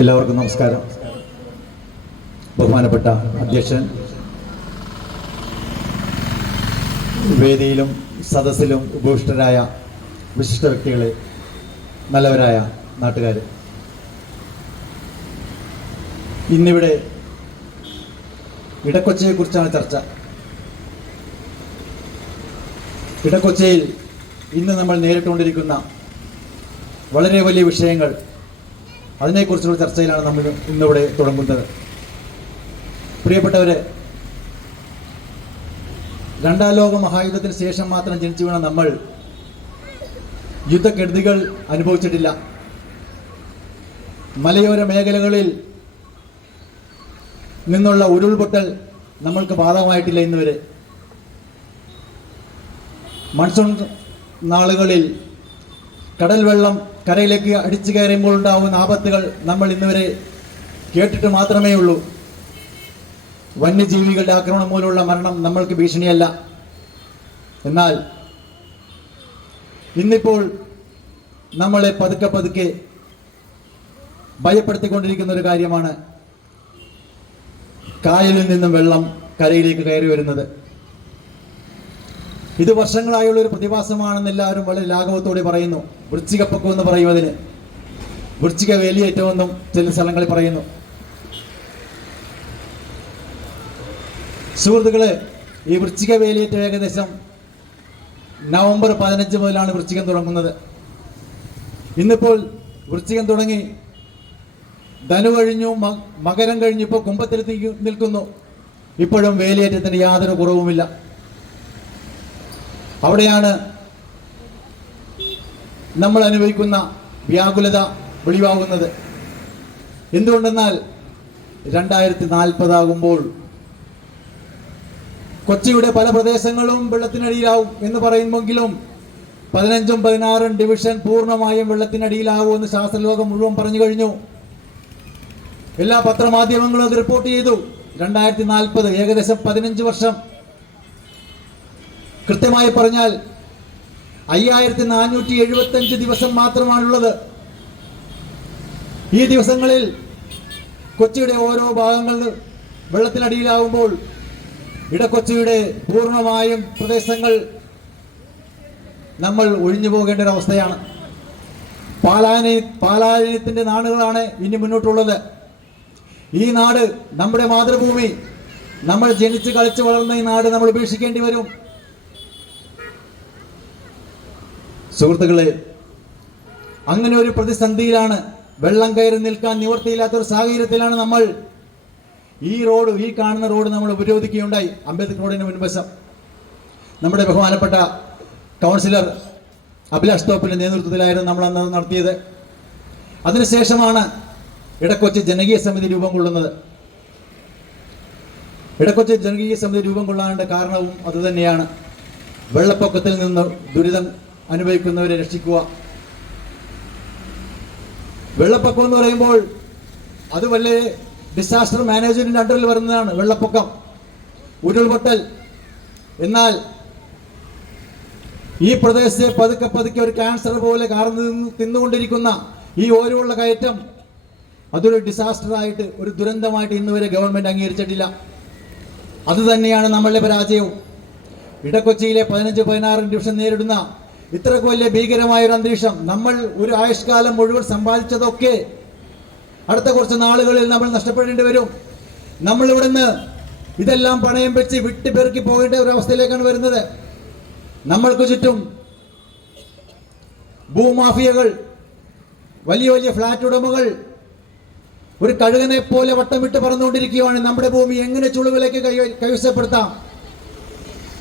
എല്ലാവർക്കും നമസ്കാരം. ബഹുമാനപ്പെട്ട അധ്യക്ഷൻ, വേദിയിലും സദസ്സിലും ഉപവിഷ്ടരായ വിശിഷ്ട വ്യക്തികളെ, നല്ലവരായ നാട്ടുകാർ, ഇന്നിവിടെ ഇടക്കൊച്ചിയെക്കുറിച്ചാണ് ചർച്ച. ഇടക്കൊച്ചിയിൽ ഇന്ന് നമ്മൾ നേരിട്ടുകൊണ്ടിരിക്കുന്ന വളരെ വലിയ വിഷയങ്ങൾ, അതിനെക്കുറിച്ചുള്ള ചർച്ചയിലാണ് നമ്മൾ ഇന്നിവിടെ തുടങ്ങുന്നത്. പ്രിയപ്പെട്ടവരെ, രണ്ടാം ലോക മഹായുദ്ധത്തിന് ശേഷം മാത്രം ജനിച്ചു വീണ നമ്മൾ യുദ്ധക്കെടുതികൾ അനുഭവിച്ചിട്ടില്ല. മലയോര മേഖലകളിൽ നിന്നുള്ള ഉരുൾപൊട്ടൽ നമ്മൾക്ക് ബാധകമായിട്ടില്ല ഇന്നുവരെ. മൺസൂൺ നാളുകളിൽ കടൽ വെള്ളം കരയിലേക്ക് അടിച്ചു കയറുമ്പോൾ ഉണ്ടാകുന്ന ആപത്തുകൾ നമ്മൾ ഇന്നുവരെ കേട്ടിട്ട് മാത്രമേ ഉള്ളൂ. വന്യജീവികളുടെ ആക്രമണം മൂലമുള്ള മരണം നമ്മൾക്ക് ഭീഷണിയല്ല. എന്നാൽ ഇന്നിപ്പോൾ നമ്മളെ പതുക്കെ പതുക്കെ ഭയപ്പെടുത്തിക്കൊണ്ടിരിക്കുന്ന ഒരു കാര്യമാണ് കായലിൽ നിന്നും വെള്ളം കരയിലേക്ക് കയറി വരുന്നത്. ഇത് വർഷങ്ങളായുള്ള ഒരു പ്രതിഭാസമാണെന്ന് എല്ലാവരും വളരെ ലാഘവത്തോടെ പറയുന്നു. വൃശ്ചികപ്പൊക്കം എന്ന് പറയും അതിന്, വൃശ്ചിക വേലിയേറ്റമെന്നും ചില സ്ഥലങ്ങളിൽ പറയുന്നു. സുഹൃത്തുക്കളെ, ഈ വൃശ്ചിക വേലിയേറ്റം ഏകദേശം നവംബർ 15 മുതലാണ് വൃശ്ചികം തുടങ്ങുന്നത്. ഇന്നിപ്പോൾ വൃശ്ചികം തുടങ്ങി, ധനു കഴിഞ്ഞു, മകരം കഴിഞ്ഞു, ഇപ്പോൾ കുംഭത്തിൽ നിൽക്കുന്നു. ഇപ്പോഴും വേലിയേറ്റത്തിന് യാതൊരു കുറവുമില്ല. അവിടെയാണ് നമ്മൾ അനുഭവിക്കുന്ന വ്യാകുലത വെളിവാകുന്നത്. എന്തുകൊണ്ടെന്നാൽ 2040 ആകുമ്പോൾ കൊച്ചിയുടെ പല പ്രദേശങ്ങളും വെള്ളത്തിനടിയിലാവും എന്ന് പറയുമെങ്കിലും 15ഉം 16ഉം ഡിവിഷൻ പൂർണ്ണമായും വെള്ളത്തിനടിയിലാവുമെന്ന് ശാസ്ത്രലോകം മുഴുവൻ പറഞ്ഞു കഴിഞ്ഞു. എല്ലാ പത്രമാധ്യമങ്ങളും അത് റിപ്പോർട്ട് ചെയ്തു. 2040 ഏകദേശം 15 വർഷം, കൃത്യമായി പറഞ്ഞാൽ 5475 ദിവസം മാത്രമാണുള്ളത്. ഈ ദിവസങ്ങളിൽ കൊച്ചിയുടെ ഓരോ ഭാഗങ്ങൾ വെള്ളത്തിനടിയിലാകുമ്പോൾ ഇടക്കൊച്ചിയുടെ പൂർണ്ണമായും പ്രദേശങ്ങൾ നമ്മൾ ഒഴിഞ്ഞു പോകേണ്ട ഒരു അവസ്ഥയാണ്. പാലായനത്തിന്റെ നാടുകളാണ് ഇനി മുന്നോട്ടുള്ളത്. ഈ നാട് നമ്മുടെ മാതൃഭൂമി, നമ്മൾ ജനിച്ച് കളിച്ച് വളർന്ന ഈ നാട് നമ്മൾ ഉപേക്ഷിക്കേണ്ടി വരും. സുഹൃത്തുക്കളെ, അങ്ങനെ ഒരു പ്രതിസന്ധിയിലാണ്, വെള്ളം കയറി നിൽക്കാൻ നിവൃത്തിയില്ലാത്തൊരു സാഹചര്യത്തിലാണ് നമ്മൾ ഈ കാണുന്ന റോഡ് നമ്മൾ ഉപരോധിക്കുകയുണ്ടായി. അംബേദ്കർ റോഡിന് മുൻവശം നമ്മുടെ ബഹുമാനപ്പെട്ട കൗൺസിലർ അഭിലാഷ് തോപ്പിന്റെ നേതൃത്വത്തിലായിരുന്നു നമ്മൾ അന്ന് നടത്തിയത്. അതിനുശേഷമാണ് ഇടക്കൊച്ചി ജനകീയ സമിതി രൂപം കൊള്ളുന്നത്. ഇടക്കൊച്ചി ജനകീയ സമിതി രൂപം കൊള്ളാനുള്ള കാരണവും അതുതന്നെയാണ്. വെള്ളപ്പൊക്കത്തിൽ നിന്ന് ദുരിതം അനുഭവിക്കുന്നവരെ രക്ഷിക്കുക. വെള്ളപ്പൊക്കം എന്ന് പറയുമ്പോൾ അത് വലിയ ഡിസാസ്റ്റർ മാനേജ്മെന്റിന്റെ അണ്ടറിൽ വരുന്നതാണ്. വെള്ളപ്പൊക്കം, ഉരുൾപൊട്ടൽ. എന്നാൽ ഈ പ്രദേശത്തെ പതുക്കെ പതുക്കെ ഒരു ക്യാൻസർ പോലെ കാർന്നു തിന്നുകൊണ്ടിരിക്കുന്ന ഈ ഓരോ കയറ്റം അതൊരു ഡിസാസ്റ്ററായിട്ട്, ഒരു ദുരന്തമായിട്ട് ഇന്നുവരെ ഗവൺമെന്റ് അംഗീകരിച്ചിട്ടില്ല. അതുതന്നെയാണ് നമ്മളുടെ പരാജയവും. ഇടക്കൊച്ചിയിലെ 15, 16 ഡിവിഷൻ നേരിടുന്ന ഇത്രക്ക് വലിയ ഭീകരമായ ഒരു അന്തരീക്ഷം, നമ്മൾ ഒരു ആയുഷ്കാലം മുഴുവൻ സമ്പാദിച്ചതൊക്കെ അടുത്ത കുറച്ച് നാളുകളിൽ നമ്മൾ നഷ്ടപ്പെടേണ്ടി വരും. നമ്മൾ ഇവിടുന്ന് ഇതെല്ലാം പണയം വെച്ച് വിട്ടുപെറുക്കി പോകേണ്ട ഒരു അവസ്ഥയിലേക്കാണ് വരുന്നത്. നമ്മൾക്ക് ചുറ്റും ഭൂമാഫിയകൾ, വലിയ വലിയ ഫ്ലാറ്റ് ഉടമകൾ ഒരു കഴുകനെ പോലെ വട്ടം വിട്ട് പറന്നുകൊണ്ടിരിക്കുകയാണ്. നമ്മുടെ ഭൂമി എങ്ങനെ ചുളുവിലേക്ക് കൈവശപ്പെടുത്താം?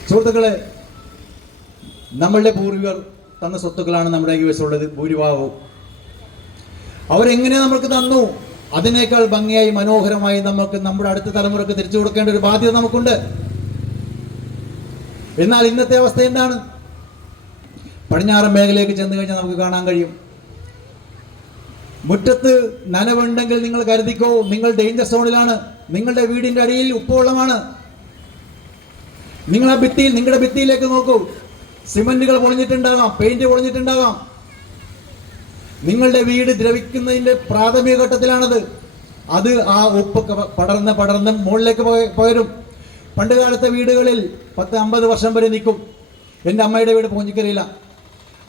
സുഹൃത്തുക്കളെ, നമ്മളുടെ പൂർവികർ തന്ന സ്വത്തുക്കളാണ് നമ്മുടെ കൈവശമുള്ളത് ഭൂരിഭാഗവും. അവരെങ്ങനെ നമുക്ക് തന്നു, അതിനേക്കാൾ ഭംഗിയായി മനോഹരമായി നമുക്ക് നമ്മുടെ അടുത്ത തലമുറക്ക് തിരിച്ചു കൊടുക്കേണ്ട ഒരു ബാധ്യത നമുക്കുണ്ട്. എന്നാൽ ഇന്നത്തെ അവസ്ഥ എന്താണ്? പടിഞ്ഞാറൻ മേഖലയിലേക്ക് ചെന്ന് കഴിഞ്ഞാൽ നമുക്ക് കാണാൻ കഴിയും, മുറ്റത്ത് നനവുണ്ടെങ്കിൽ നിങ്ങൾ കരുതിക്കോ, നിങ്ങൾ ഡേഞ്ചർ സോണിലാണ്. നിങ്ങളുടെ വീടിന്റെ അടിയിൽ ഉപ്പുവെള്ളമാണ്. നിങ്ങൾ ആ ഭിത്തിയിൽ, നിങ്ങളുടെ ഭിത്തിയിലേക്ക് നോക്കൂ, സിമന്റുകൾ പൊളിഞ്ഞിട്ടുണ്ടാകാം, പെയിന്റ് പൊളിഞ്ഞിട്ടുണ്ടാകാം. നിങ്ങളുടെ വീട് ദ്രവിക്കുന്നതിന്റെ പ്രാഥമിക ഘട്ടത്തിലാണത്. അത് ആ ഉപ്പ് പടർന്ന് മുകളിലേക്ക് പകരും. പണ്ട് കാലത്തെ വീടുകളിൽ 10-50 വർഷം വരെ നിൽക്കും. എൻ്റെ അമ്മയുടെ വീട് പോഞ്ഞിക്കരയില്ല.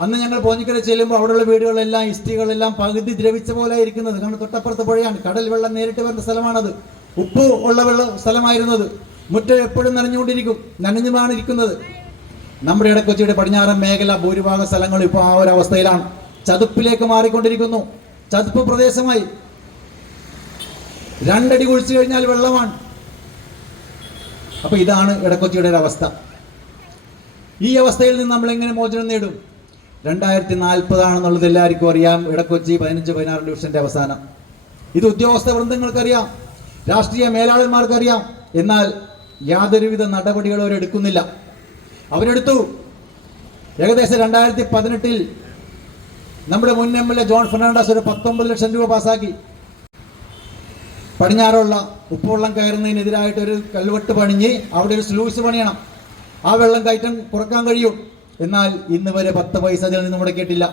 അന്ന് ഞങ്ങൾ പോഞ്ഞിക്കര ചെല്ലുമ്പോൾ അവിടെയുള്ള വീടുകളെല്ലാം ഇഷ്ടികളെല്ലാം പകുതി ദ്രവിച്ച പോലെ ഇരിക്കുന്നത്. കാരണം തൊട്ടപ്പുറത്ത് പുഴയാണ്, കടൽ വെള്ളം നേരിട്ട് വരുന്ന സ്ഥലമാണത്. ഉപ്പ് ഉള്ള സ്ഥലമായിരുന്നത്. മുറ്റം എപ്പോഴും നനഞ്ഞുമാണ് ഇരിക്കുന്നത്. നമ്മുടെ ഇടക്കൊച്ചിയുടെ പടിഞ്ഞാറൻ മേഖല ഭൂരിഭാഗം സ്ഥലങ്ങളും ഇപ്പോൾ ആ ഒരു അവസ്ഥയിലാണ്. ചതുപ്പിലേക്ക് മാറിക്കൊണ്ടിരിക്കുന്നു. ചതുപ്പ് പ്രദേശമായി 2 അടി കുഴിച്ചു കഴിഞ്ഞാൽ വെള്ളമാണ്. അപ്പൊ ഇതാണ് ഇടക്കൊച്ചിയുടെ ഒരു അവസ്ഥ. ഈ അവസ്ഥയിൽ നിന്ന് നമ്മൾ എങ്ങനെ മോചനം നേടും? 2040 എല്ലാവർക്കും അറിയാം. ഇടക്കൊച്ചി 15-16 ഡിവിഷന്റെ അവസാനം. ഇത് ഉദ്യോഗസ്ഥ വൃന്ദങ്ങൾക്കറിയാം, രാഷ്ട്രീയ മേലാളന്മാർക്കറിയാം. എന്നാൽ യാതൊരുവിധ നടപടികളും അവരെടുക്കുന്നില്ല. അവരെടുത്തു. ഏകദേശം 2018 നമ്മുടെ മുൻ MLA ജോൺ ഫെർണാണ്ടസ് ഒരു 19 ലക്ഷം രൂപ പാസാക്കി. പടിഞ്ഞാറുള്ള ഉപ്പുവെള്ളം കയറുന്നതിനെതിരായിട്ട് ഒരു കൽവെട്ട് പണിഞ്ഞ് അവിടെ ഒരു സ്ലൂസ് പണിയണം. ആ വെള്ളം കയറ്റം കുറക്കാൻ കഴിയും. എന്നാൽ ഇന്ന് വരെ 10 പൈസ അതിൽ നിന്ന് മുടക്കിയിട്ടില്ല.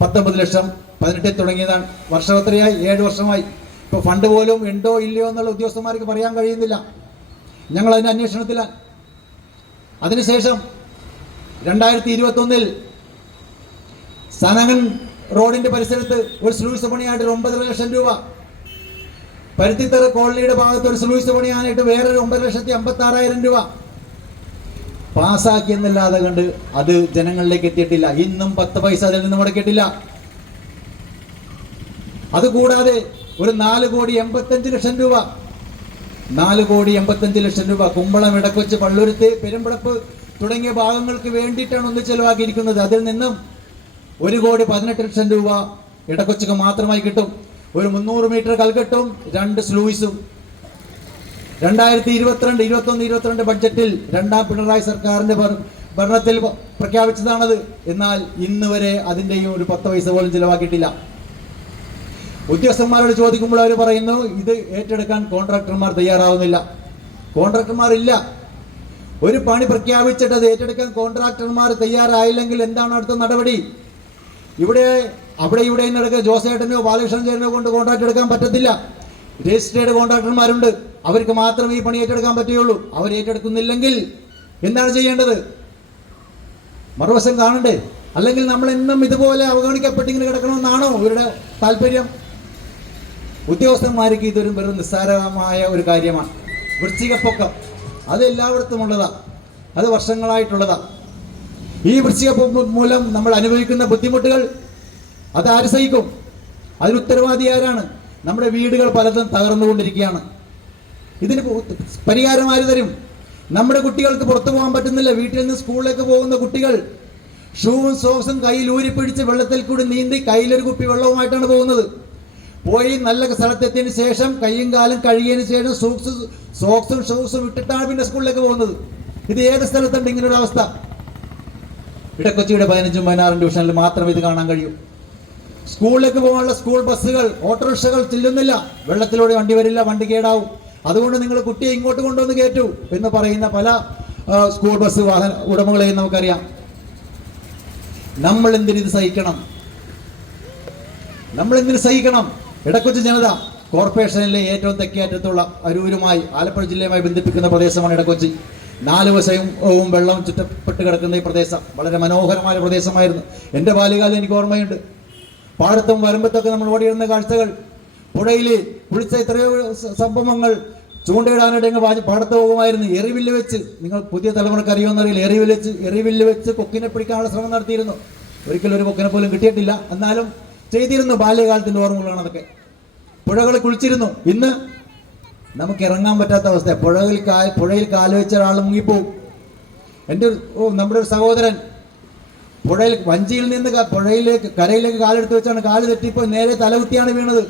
19 ലക്ഷം 18 തുടങ്ങിയതാണ്. വർഷം എത്രയായി? 7 വർഷമായി. ഇപ്പോൾ ഫണ്ട് പോലും ഉണ്ടോ ഇല്ലയോ എന്നുള്ള ഉദ്യോഗസ്ഥന്മാർക്ക് പറയാൻ കഴിയുന്നില്ല. ഞങ്ങൾ അതിൻ്റെ അന്വേഷണത്തിലാണ്. അതിനുശേഷം 2021 സനങ്ങൻ റോഡിന്റെ പരിസരത്ത് ഒരു സ്ലൂയിസ് പണിയായിട്ട് 9 ലക്ഷം രൂപ, പരുത്തിത്തറ കോളനിയുടെ ഭാഗത്ത് ഒരു സ്ലൂയിസ് പണിയാനായിട്ട് വേറൊരു 9,56,000 രൂപ പാസ്സാക്കി എന്നല്ലാതെ കണ്ട് അത് ജനങ്ങളിലേക്ക് എത്തിയിട്ടില്ല. ഇന്നും 10 പൈസ അതിൽ നിന്ന് മുടക്കിയിട്ടില്ല. അതുകൂടാതെ ഒരു 4,85 ലക്ഷം രൂപ 4,85 ലക്ഷം രൂപ കുമ്പളം, ഇടക്കൊച്ച്, പള്ളുരുത്ത്, പെരുമ്പടപ്പ് തുടങ്ങിയ ഭാഗങ്ങൾക്ക് വേണ്ടിയിട്ടാണ് ഒന്ന് ചെലവാക്കിയിരിക്കുന്നത്. അതിൽ നിന്നും 1,18 ലക്ഷം രൂപ ഇടക്കൊച്ചിക്ക് മാത്രമായി കിട്ടും. ഒരു 300 മീറ്റർ കൽക്കെട്ടും 2 സ്ലൂയിസും. 2021-22 ബഡ്ജറ്റിൽ 2ാം പിണറായി സർക്കാരിന്റെ ഭരണത്തിൽ പ്രഖ്യാപിച്ചതാണത്. എന്നാൽ ഇന്ന് വരെ അതിൻ്റെയും ഒരു 10 പൈസ പോലും ചിലവാക്കിയിട്ടില്ല. ഉദ്യോഗസ്ഥന്മാരോട് ചോദിക്കുമ്പോൾ അവർ പറയുന്നു ഇത് ഏറ്റെടുക്കാൻ കോൺട്രാക്ടർമാർ തയ്യാറാവുന്നില്ല. കോൺട്രാക്ടർമാരില്ല. ഒരു പണി പ്രഖ്യാപിച്ചിട്ട് അത് ഏറ്റെടുക്കാൻ കോൺട്രാക്ടർമാർ തയ്യാറായില്ലെങ്കിൽ എന്താണ് അടുത്ത നടപടി? ഇവിടെ നടക്കുക ജോസേട്ടനോ ബാലകൃഷ്ണൻ ചേട്ടനോ കൊണ്ട് കോൺട്രാക്ട് എടുക്കാൻ പറ്റത്തില്ല. രജിസ്ട്രേഡ് കോൺട്രാക്ടർമാരുണ്ട്. അവർക്ക് മാത്രമേ ഈ പണി ഏറ്റെടുക്കാൻ പറ്റുകയുള്ളൂ. അവർ ഏറ്റെടുക്കുന്നില്ലെങ്കിൽ എന്താണ് ചെയ്യേണ്ടത്? മറുവശം കാണണ്ടേ? അല്ലെങ്കിൽ നമ്മൾ എന്നും ഇതുപോലെ അവഗണിക്കപ്പെട്ടിങ്ങനെ കിടക്കണമെന്നാണോ ഇവരുടെ താല്പര്യം? ഉദ്യോഗസ്ഥന്മാർക്ക് ഇതൊരു വെറും നിസ്സാരമായ ഒരു കാര്യമാണ്. വൃശ്ചികപ്പൊക്കം അത് എല്ലായിടത്തും ഉള്ളതാ. അത് വർഷങ്ങളായിട്ടുള്ളതാ. ഈ വൃശ്ചികപ്പൊക്കം മൂലം നമ്മൾ അനുഭവിക്കുന്ന ബുദ്ധിമുട്ടുകൾ അത് ആര് സഹിക്കും? അതിന് ഉത്തരവാദി ആരാണ്? നമ്മുടെ വീടുകൾ പലതും തകർന്നുകൊണ്ടിരിക്കുകയാണ്. ഇതിന് പരിഹാരം ആര് തരും? നമ്മുടെ കുട്ടികൾക്ക് പുറത്തു പോകാൻ പറ്റുന്നില്ല. വീട്ടിൽ നിന്ന് സ്കൂളിലേക്ക് പോകുന്ന കുട്ടികൾ ഷൂവും സോക്സും കയ്യിൽ ഊരിപ്പിടിച്ച് വെള്ളത്തിൽ കൂടി നീന്തി കയ്യിലൊരു കുപ്പി വെള്ളവുമായിട്ടാണ് പോകുന്നത്. പോയി നല്ല സ്ഥലത്തെത്തിയതിനു ശേഷം കയ്യും കാലും കഴുകിയതിനു ശേഷം സോക്സും ഷൂസും ഇട്ടിട്ടാണ് പിന്നെ സ്കൂളിലേക്ക് പോകുന്നത്. ഇത് ഏത് സ്ഥലത്തുണ്ട് ഇങ്ങനൊരു അവസ്ഥ? ഇടക്കൊച്ചിയുടെ 15-16 ഡിവിഷനിൽ മാത്രം ഇത് കാണാൻ കഴിയും. സ്കൂളിലേക്ക് പോകാനുള്ള സ്കൂൾ ബസ്സുകൾ, ഓട്ടോറിക്ഷകൾ ചെല്ലുന്നില്ല. വെള്ളത്തിലൂടെ വണ്ടി വരില്ല, വണ്ടി കേടാവും. അതുകൊണ്ട് നിങ്ങൾ കുട്ടിയെ ഇങ്ങോട്ട് കൊണ്ടുവന്ന് കയറ്റൂ എന്ന് പറയുന്ന പല സ്കൂൾ ബസ് വാഹന ഉടമകളെയും നമുക്കറിയാം. നമ്മൾ എന്തിനു സഹിക്കണം? ഇടക്കൊച്ചി ജനത കോർപ്പറേഷനിലെ ഏറ്റവും തെക്കേറ്റത്തുള്ള അരൂരുമായി ആലപ്പുഴ ജില്ലയുമായി ബന്ധിപ്പിക്കുന്ന പ്രദേശമാണ് ഇടക്കൊച്ചി. 4 വശവും വെള്ളം ചുറ്റപ്പെട്ട് കിടക്കുന്ന ഈ പ്രദേശം വളരെ മനോഹരമായ പ്രദേശമായിരുന്നു. എൻ്റെ ബാല്യകാലം എനിക്ക് ഓർമ്മയുണ്ട്. പാടത്തും വരമ്പത്തൊക്കെ നമ്മൾ ഓടിയിരുന്ന കാഴ്ചകൾ, പുഴയിൽ കുളിച്ച എത്രയോ സംഭവങ്ങൾ, ചൂണ്ടയിടാനായിട്ട് പാടത്ത് പോകുമായിരുന്നു. എറിവില്ല് വെച്ച്, നിങ്ങൾ പുതിയ തലമുറക്ക് അറിയുമെന്നറിയില്ല, എറിവില്ല് വെച്ച് കൊക്കിനെ പിടിക്കാനുള്ള ശ്രമം നടത്തിയിരുന്നു. ഒരിക്കലും ഒരു കൊക്കിനെ പോലും കിട്ടിയിട്ടില്ല. എന്നാലും ചെയ്തിരുന്നു. ബാല്യകാലത്തിൻ്റെ ഓർമ്മകളാണ് അതൊക്കെ. പുഴകൾ കുളിച്ചിരുന്നു. ഇന്ന് നമുക്ക് ഇറങ്ങാൻ പറ്റാത്ത അവസ്ഥ. പുഴയിൽ കാല് വെച്ച ഒരാൾ മുങ്ങിപ്പോവും. നമ്മുടെ ഒരു സഹോദരൻ വഞ്ചിയിൽ നിന്ന് കരയിലേക്ക് കാലെടുത്ത് വെച്ചാണ് കാല് തെറ്റിപ്പോയി നേരെ തലകുത്തിയാണ് വീണത്.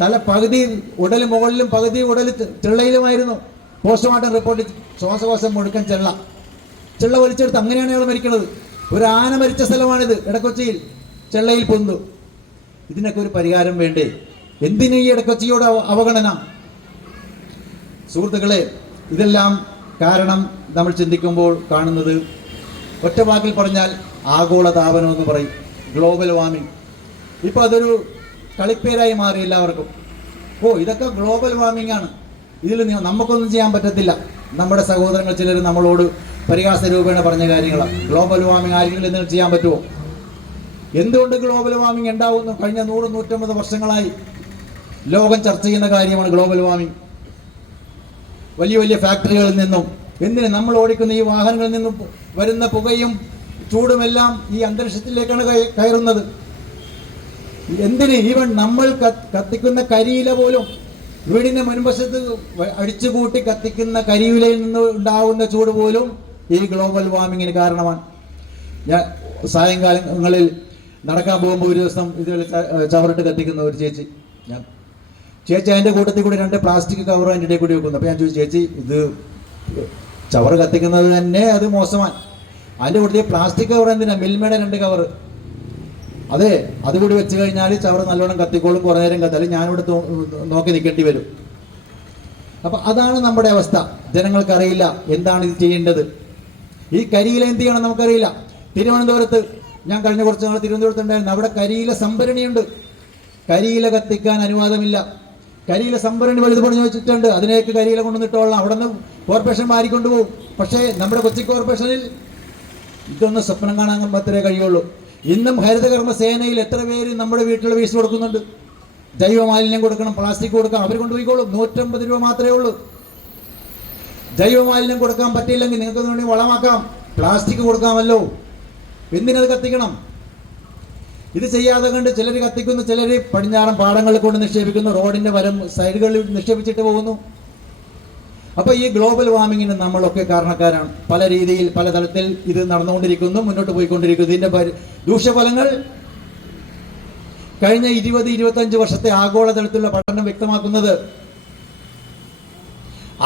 തല പകുതി ഉടൽ മുകളിലും പകുതി ഉടൽ ചെള്ളയിലുമായിരുന്നു. പോസ്റ്റ്മോർട്ടം റിപ്പോർട്ട് ശ്വാസകോശം മുഴുക്കൻ ചെള്ള വലിച്ചെടുത്ത്. അങ്ങനെയാണ് അയാൾ മരിക്കുന്നത്. ഒരു ആന മരിച്ച സ്ഥലമാണിത് ഇടക്കൊച്ചിയിൽ, ചെള്ളയിൽ പൊന്തു. ഇതിനൊക്കെ ഒരു പരിഹാരം വേണ്ടേ? എന്തിനു ഈ ഇടക്കൊച്ചിയോട് അവഗണന? സുഹൃത്തുക്കളെ, ഇതെല്ലാം കാരണം നമ്മൾ ചിന്തിക്കുമ്പോൾ കാണുന്നത്, ഒറ്റ വാക്കിൽ പറഞ്ഞാൽ ആഗോളതാപനം എന്ന് പറയും, ഗ്ലോബൽ വാർമിംഗ്. ഇപ്പോൾ അതൊരു കളിപ്പേരായി മാറി എല്ലാവർക്കും. ഓ, ഇതൊക്കെ ഗ്ലോബൽ വാർമിംഗ് ആണ്, ഇതിൽ നമുക്കൊന്നും ചെയ്യാൻ പറ്റത്തില്ല. നമ്മുടെ സഹോദരങ്ങൾ ചിലർ നമ്മളോട് പരിഹാസ രൂപേണ പറഞ്ഞ കാര്യങ്ങളാണ്. ഗ്ലോബൽ വാർമിംഗ് ആരെങ്കിലും എന്തെങ്കിലും ചെയ്യാൻ പറ്റുമോ? എന്തുകൊണ്ട് ഗ്ലോബൽ വാർമിംഗ് ഉണ്ടാവുന്നു? കഴിഞ്ഞ 100-150 വർഷങ്ങളായി ലോകം ചർച്ച ചെയ്യുന്ന കാര്യമാണ് ഗ്ലോബൽ വാർമിംഗ്. വലിയ വലിയ ഫാക്ടറികളിൽ നിന്നും എന്തിന് നമ്മൾ ഓടിക്കുന്ന ഈ വാഹനങ്ങളിൽ നിന്നും വരുന്ന പുകയും ചൂടുമെല്ലാം ഈ അന്തരീക്ഷത്തിലേക്കാണ് കയറുന്നത്. എന്തിന്? ഈവൻ നമ്മൾ കത്തിക്കുന്ന കരിയില പോലും, വീടിന്റെ മുൻവശത്ത് അടിച്ചുകൂട്ടി കത്തിക്കുന്ന കരിയിലയിൽ നിന്ന് ഉണ്ടാകുന്ന ചൂട് പോലും ഈ ഗ്ലോബൽ വാർമിങ്ങിന് കാരണമാണ്. ഞാൻ സായങ്കാലങ്ങളിൽ നടക്കാൻ പോകുമ്പോൾ ഒരു ദിവസം ഇതുപോലെ ചവറിട്ട് കത്തിക്കുന്ന ഒരു ചേച്ചി അതിൻ്റെ കൂട്ടത്തിൽ കൂടി 2 പ്ലാസ്റ്റിക് കവർ അതിൻ്റെ ഇടയിൽ കൂടി വെക്കുന്നു. അപ്പോൾ ഞാൻ ചോദിച്ചു, ചേച്ചി ഇത് ചവറ് കത്തിക്കുന്നത് തന്നെ അത് മോശമാണ്, അതിൻ്റെ കൂട്ടത്തിൽ പ്ലാസ്റ്റിക് കവർ എന്തിനാ? മിൽമയുടെ 2 കവർ, അതെ, അതുകൂടി വെച്ച് കഴിഞ്ഞാൽ ചവറ് നല്ലോണം കത്തിക്കോളും, കുറേ നേരം കത്താലും ഞാനിവിടെ നോക്കി നിൽക്കേണ്ടി വരും. അപ്പം അതാണ് നമ്മുടെ അവസ്ഥ. ജനങ്ങൾക്കറിയില്ല എന്താണ് ഇത് ചെയ്യേണ്ടത്. ഈ കരിയില എന്ത് ചെയ്യണം നമുക്കറിയില്ല. തിരുവനന്തപുരത്ത് ഞാൻ കഴിഞ്ഞ കുറച്ച് നാൾ തിരുവനന്തപുരത്ത് ഉണ്ടായിരുന്നു. അവിടെ കരിയില സംഭരണിയുണ്ട്. കരിയില കത്തിക്കാൻ അനുവാദമില്ല. കരിയില സംഭരണി വലുത് പണിഞ്ഞു വെച്ചിട്ടുണ്ട്. അതിനേക്ക് കരിയില കൊണ്ടുവന്നിട്ടോളാം. അവിടെ നിന്ന് കോർപ്പറേഷൻ മാറിക്കൊണ്ടുപോകും. പക്ഷേ നമ്മുടെ കൊച്ചി കോർപ്പറേഷനിൽ ഇതൊന്നും സ്വപ്നം കാണാൻ മാത്രമേ കഴിയുള്ളൂ. ഇന്നും ഹരിതകർമ്മ സേനയിൽ എത്ര പേര് നമ്മുടെ വീട്ടിൽ വേസ്റ്റ് കൊടുക്കുന്നുണ്ട്? ജൈവ മാലിന്യം കൊടുക്കണം, പ്ലാസ്റ്റിക് കൊടുക്കാം, അവർ കൊണ്ടുപോയിക്കോളും. 150 രൂപ മാത്രമേ ഉള്ളൂ. ജൈവ മാലിന്യം കൊടുക്കാൻ പറ്റിയില്ലെങ്കിൽ നിങ്ങൾക്ക് വേണമെങ്കിൽ വളമാക്കാം, പ്ലാസ്റ്റിക് കൊടുക്കാമല്ലോ. എന്തിനത് കത്തിക്കണം? ഇത് ചെയ്യാതെ കണ്ട് ചിലർ കത്തിക്കുന്നു, ചിലർ പടിഞ്ഞാറൻ പാടങ്ങളിൽ കൊണ്ട് നിക്ഷേപിക്കുന്നു, റോഡിന്റെ സൈഡുകളിൽ നിക്ഷേപിച്ചിട്ട് പോകുന്നു. അപ്പോൾ ഈ ഗ്ലോബൽ വാർമിങ്ങിന് നമ്മളൊക്കെ കാരണക്കാരാണ്. പല രീതിയിൽ പല തലത്തിൽ ഇത് നടന്നുകൊണ്ടിരിക്കുന്നു, മുന്നോട്ട് പോയിക്കൊണ്ടിരിക്കുന്നു. ഇതിന്റെ ദൂഷ്യഫലങ്ങൾ കഴിഞ്ഞ 20-25 വർഷത്തെ ആഗോളതലത്തിലുള്ള പഠനം വ്യക്തമാക്കുന്നത്,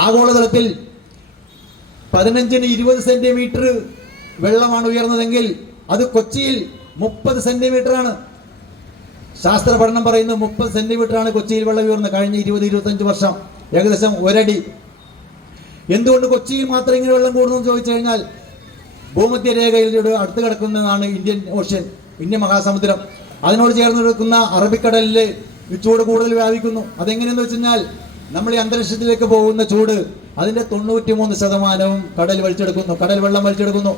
ആഗോളതലത്തിൽ 15-20 സെന്റിമീറ്റർ വെള്ളമാണ് ഉയർന്നതെങ്കിൽ അത് കൊച്ചിയിൽ 30 സെന്റിമീറ്റർ ആണ്. ശാസ്ത്ര പഠനം പറയുന്നത് 30 സെന്റിമീറ്റർ ആണ് കൊച്ചിയിൽ വെള്ളം ഉയർന്നത് കഴിഞ്ഞ 20-25 വർഷം, ഏകദേശം 1 അടി. എന്തുകൊണ്ട് കൊച്ചിയിൽ മാത്രം ഇങ്ങനെ വെള്ളം കൂടുന്നു എന്ന് ചോദിച്ചു കഴിഞ്ഞാൽ, ഭൂമധ്യരേഖയിലൂടെ അടുത്ത് കിടക്കുന്നതാണ് ഇന്ത്യൻ ഓഷ്യൻ, ഇന്ത്യൻ മഹാസമുദ്രം. അതിനോട് ചേർന്ന് കിടക്കുന്ന അറബിക്കടലിൽ ചൂട് കൂടുതൽ വ്യാപിക്കുന്നു. അതെങ്ങനെയെന്ന് വെച്ച് കഴിഞ്ഞാൽ, നമ്മൾ ഈ അന്തരീക്ഷത്തിലേക്ക് പോകുന്ന ചൂട് അതിൻ്റെ 93% കടൽ വലിച്ചെടുക്കുന്നു, കടൽ വെള്ളം വലിച്ചെടുക്കുന്നു.